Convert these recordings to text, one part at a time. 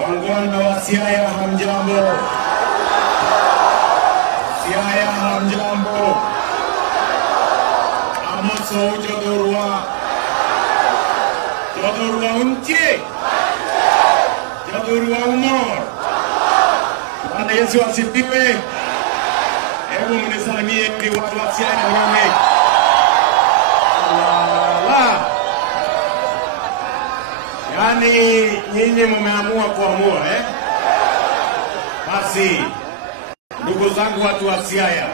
Wangwana wa Siaya hamjambo. Siaya hamjambo. Amaso Jodorwa. Jodorwa untie. Jodorwa umor. Bwana Yesu asifiwe. Hebu mnisalimie kwa watu wa Siaya wanne. Yaani nyinyi mmeamua kuamua Basi ndugu zangu watu wa Siaya,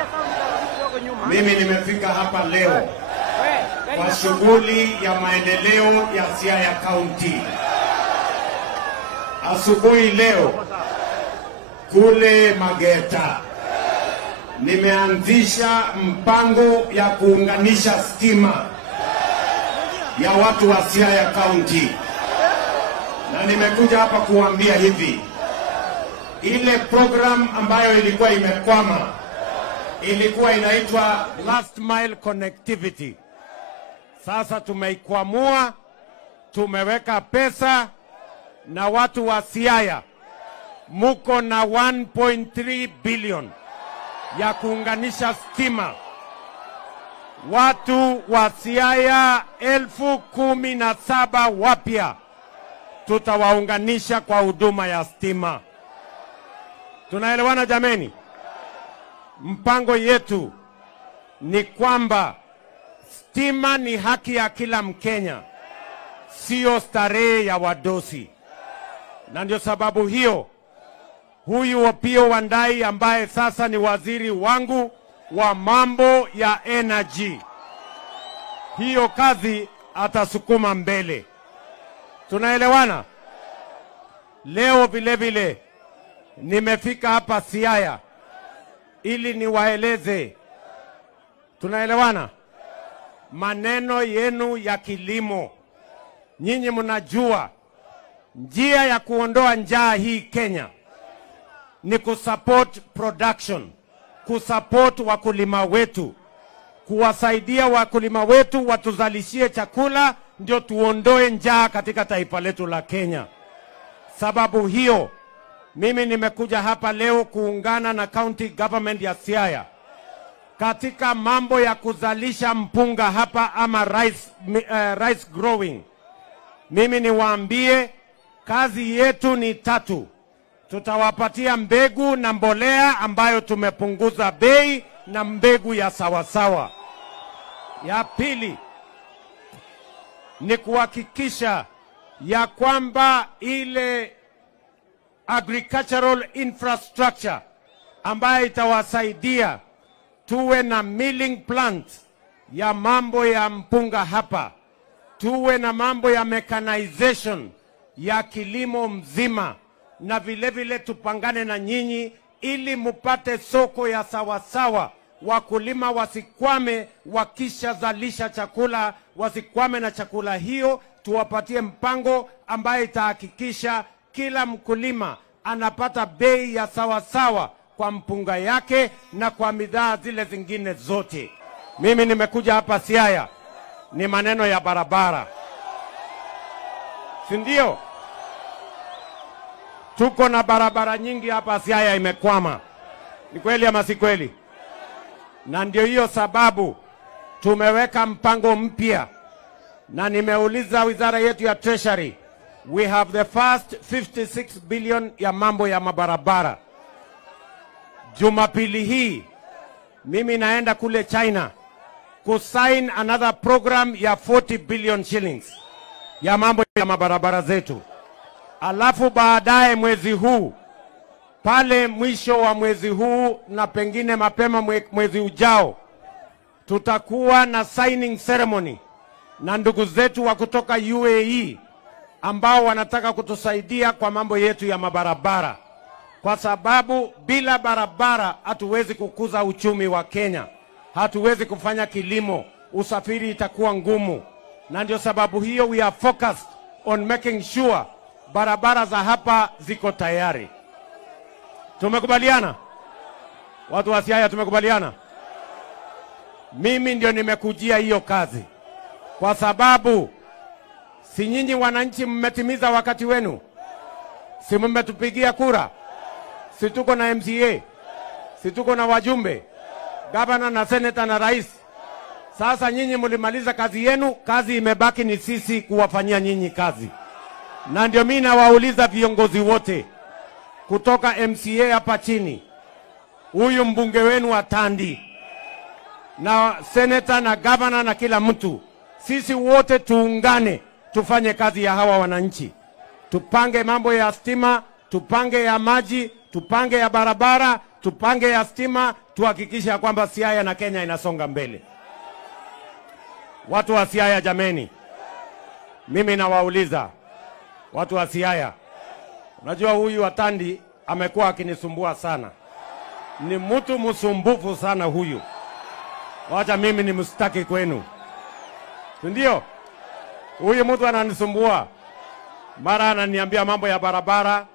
mimi nimefika hapa leo kwa shughuli ya maendeleo ya Siaya County. Asubuhi leo kule Mageta nimeanzisha mpango ya kuunganisha stima ya watu wa Siaya County. Na nimekuja hapa kuambia hivi, ile program ambayo ilikuwa imekwama ilikuwa inaitwa Last Mile Connectivity. Sasa tumeikwamua, tumeweka pesa, na watu wa Siaya muko na 1.3 billion ya kuunganisha stima. Watu wa Siaya 17,000 wapya tutawaunganisha kwa huduma ya stima. Tunaelewana jameni? Mpango yetu ni kwamba stima ni haki ya kila Mkenya, sio starehe ya wadosi. Na ndio sababu hiyo huyu Opiyo Wandayi ambaye sasa ni waziri wangu wa mambo ya energy, hiyo kazi atasukuma mbele. Tunaelewana? Leo vile vile nimefika hapa Siaya ili niwaeleze, tunaelewana, maneno yenu ya kilimo. Nyinyi mnajua njia ya kuondoa njaa hii Kenya ni kusupport production, kusupport wakulima wetu, kuwasaidia wakulima wetu watuzalishie chakula, ndio tuondoe njaa katika taifa letu la Kenya. Sababu hiyo mimi nimekuja hapa leo kuungana na county government ya Siaya katika mambo ya kuzalisha mpunga hapa ama rice growing. Mimi niwaambie kazi yetu ni tatu. Tutawapatia mbegu na mbolea ambayo tumepunguza bei na mbegu ya sawasawa. Ya pili ni kuhakikisha ya kwamba ile agricultural infrastructure ambayo itawasaidia tuwe na milling plant ya mambo ya mpunga hapa, tuwe na mambo ya mechanization ya kilimo mzima, na vile vile tupangane na nyinyi ili mupate soko ya sawasawa. Wakulima wasikwame wakisha zalisha chakula, wasikwame na chakula hiyo. Tuwapatie mpango ambaye itahakikisha kila mkulima anapata bei ya sawasawa kwa mpunga yake na kwa bidhaa zile zingine zote. Mimi nimekuja hapa Siaya ni maneno ya barabara, si ndio? Tuko na barabara nyingi hapa Siaya imekwama. Ni kweli ama si kweli? Na ndio hiyo sababu tumeweka mpango mpya, na nimeuliza wizara yetu ya Treasury. We have the first 56 billion ya mambo ya mabarabara. Jumapili hii mimi naenda kule China kusign another program ya 40 billion shillings ya mambo ya mabarabara zetu. Alafu baadaye mwezi huu, pale mwisho wa mwezi huu na pengine mapema mwezi ujao, tutakuwa na signing ceremony na ndugu zetu wa kutoka UAE ambao wanataka kutusaidia kwa mambo yetu ya mabarabara, kwa sababu bila barabara hatuwezi kukuza uchumi wa Kenya, hatuwezi kufanya kilimo, usafiri itakuwa ngumu. Na ndio sababu hiyo we are focused on making sure barabara za hapa ziko tayari. Tumekubaliana? Watu wa Siaya tumekubaliana? Mimi ndio nimekujia hiyo kazi. Kwa sababu si nyinyi wananchi mmetimiza wakati wenu? Si mmetupigia kura? Si tuko na MCA? Si tuko na wajumbe? Gavana na seneta na rais? Sasa nyinyi mlimaliza kazi yenu, kazi imebaki ni sisi kuwafanyia nyinyi kazi. Na ndio mimi nawauliza viongozi wote kutoka MCA hapa chini, huyu mbunge wenu wa Tandi na seneta na gavana na kila mtu, sisi wote tuungane tufanye kazi ya hawa wananchi. Tupange mambo ya stima, tupange ya maji, tupange ya barabara, tupange ya stima, tuhakikisha kwamba Siaya na Kenya inasonga mbele. Watu wa Siaya jameni, mimi nawauliza watu wa Siaya, unajua huyu Atandi amekuwa akinisumbua sana. Ni mtu msumbufu sana huyu. Wacha mimi nimstaki kwenu. Ndio? Huyu mtu ananisumbua. Mara ananiambia mambo ya barabara,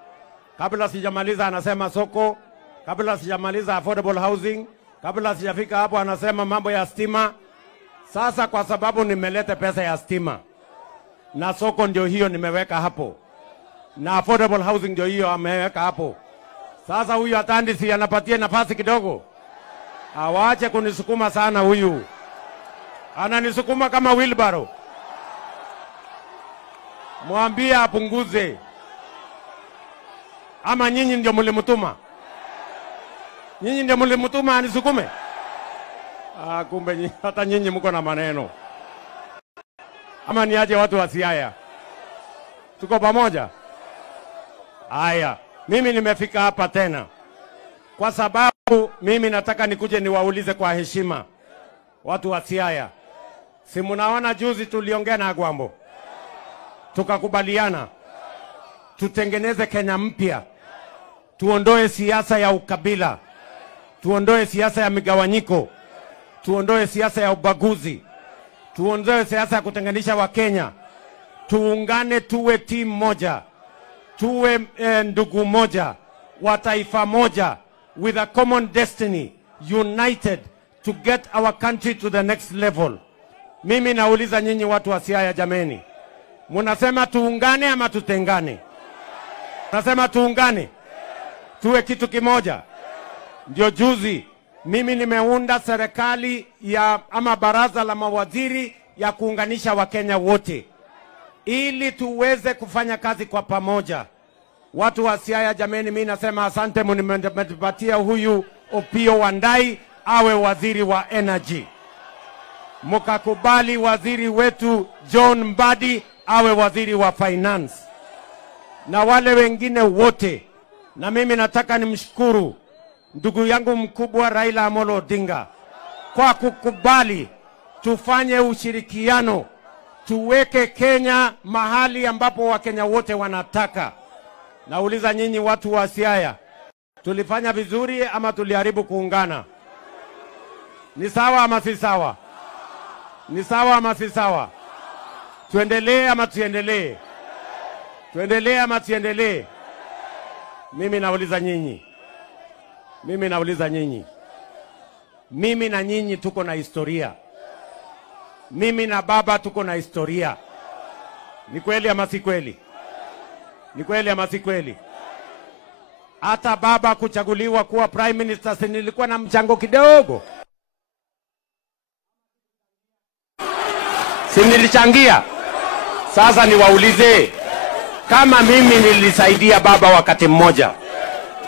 kabla sijamaliza anasema soko, kabla sijamaliza affordable housing, kabla sijafika hapo anasema mambo ya stima. Sasa kwa sababu nimeleta pesa ya stima na soko ndio hiyo nimeweka hapo, na affordable housing ndio hiyo ameweka hapo. Sasa huyu Atandi si anapatia nafasi kidogo? Awache kunisukuma sana huyu. Ananisukuma kama wheelbarrow. Mwambie apunguze. Ama nyinyi ndio mlimtuma? Nyinyi ndio mlimtuma anisukume? Kumbe hata nyinyi mko na maneno. Ama niaje watu wa Siaya? Tuko pamoja? Haya, mimi nimefika hapa tena kwa sababu mimi nataka nikuje niwaulize kwa heshima watu wa Siaya. Si mnaona juzi tuliongea na Agwambo, tukakubaliana tutengeneze Kenya mpya, tuondoe siasa ya ukabila, tuondoe siasa ya migawanyiko, tuondoe siasa ya ubaguzi, tuondoe siasa ya kutenganisha Wakenya, tuungane tuwe timu moja, tuwe ndugu moja wa taifa moja, with a common destiny, united to get our country to the next level. Mimi nauliza nyinyi watu wa Siaya jameni, munasema tuungane ama tutengane? Nasema tuungane, tuwe kitu kimoja. Ndio juzi mimi nimeunda serikali ama baraza la mawaziri ya kuunganisha Wakenya wote ili tuweze kufanya kazi kwa pamoja. Watu wa Siaya jameni, mimi nasema asante, mnipatia huyu Opiyo Wandayi awe waziri wa energy. Mukakubali waziri wetu John Mbadi awe waziri wa finance. Na wale wengine wote. Na mimi nataka nimshukuru ndugu yangu mkubwa Raila Amolo Odinga kwa kukubali tufanye ushirikiano, tuweke Kenya mahali ambapo Wakenya wote wanataka. Nauliza nyinyi watu wa Siaya, tulifanya vizuri ama tuliharibu kuungana? Ni sawa ama si sawa? Ni sawa ama si sawa? Tuendelee ama tuendelee? Tuendelee ama tuendelee? Mimi nauliza nyinyi. Mimi na nyinyi tuko na historia. Mimi na baba tuko na historia. Ni kweli ama si kweli? Ni kweli ama si kweli? Hata baba kuchaguliwa kuwa prime minister, si nilikuwa na mchango kidogo? Si nilichangia? Sasa niwaulize, kama mimi nilisaidia baba wakati mmoja,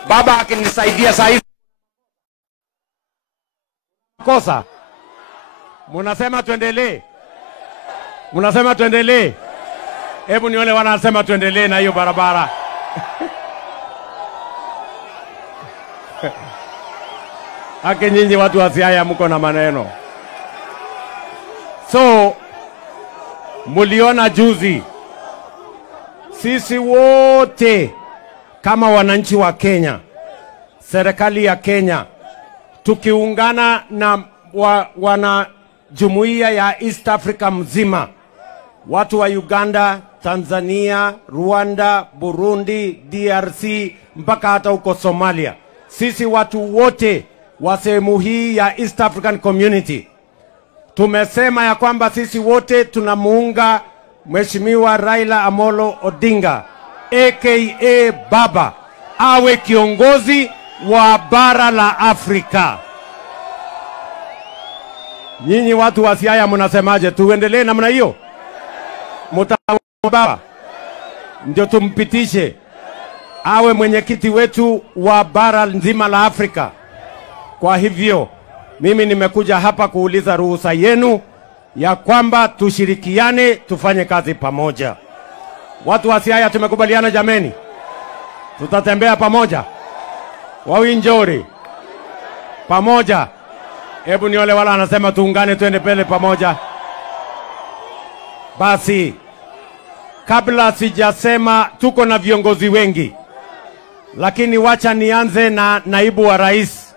baba akinisaidia sasa hivi kosa? Munasema tuendelee? Munasema tuendelee? Hebu nione wanasema tuendelee na hiyo barabara. Haki nyinyi watu wa Siaya mko na maneno. So muliona juzi sisi wote kama wananchi wa Kenya, serikali ya Kenya, tukiungana na wana jumuiya ya East Africa mzima, watu wa Uganda, Tanzania, Rwanda, Burundi, DRC, mpaka hata huko Somalia, sisi watu wote wa sehemu hii ya East African Community tumesema ya kwamba sisi wote tunamuunga Mheshimiwa Raila Amolo Odinga aka Baba awe kiongozi wa bara la Afrika. Nyinyi watu wa Siaya mnasemaje? Tuendelee namna hiyo? Baba ndio tumpitishe awe mwenyekiti wetu wa bara nzima la Afrika. Kwa hivyo mimi nimekuja hapa kuuliza ruhusa yenu ya kwamba tushirikiane tufanye kazi pamoja. Watu wa Siaya tumekubaliana jameni? Tutatembea pamoja. Wawinjori pamoja. Hebu ni wale wala anasema tuungane twende pele pamoja. Basi kabla sijasema, tuko na viongozi wengi, lakini wacha nianze na naibu wa rais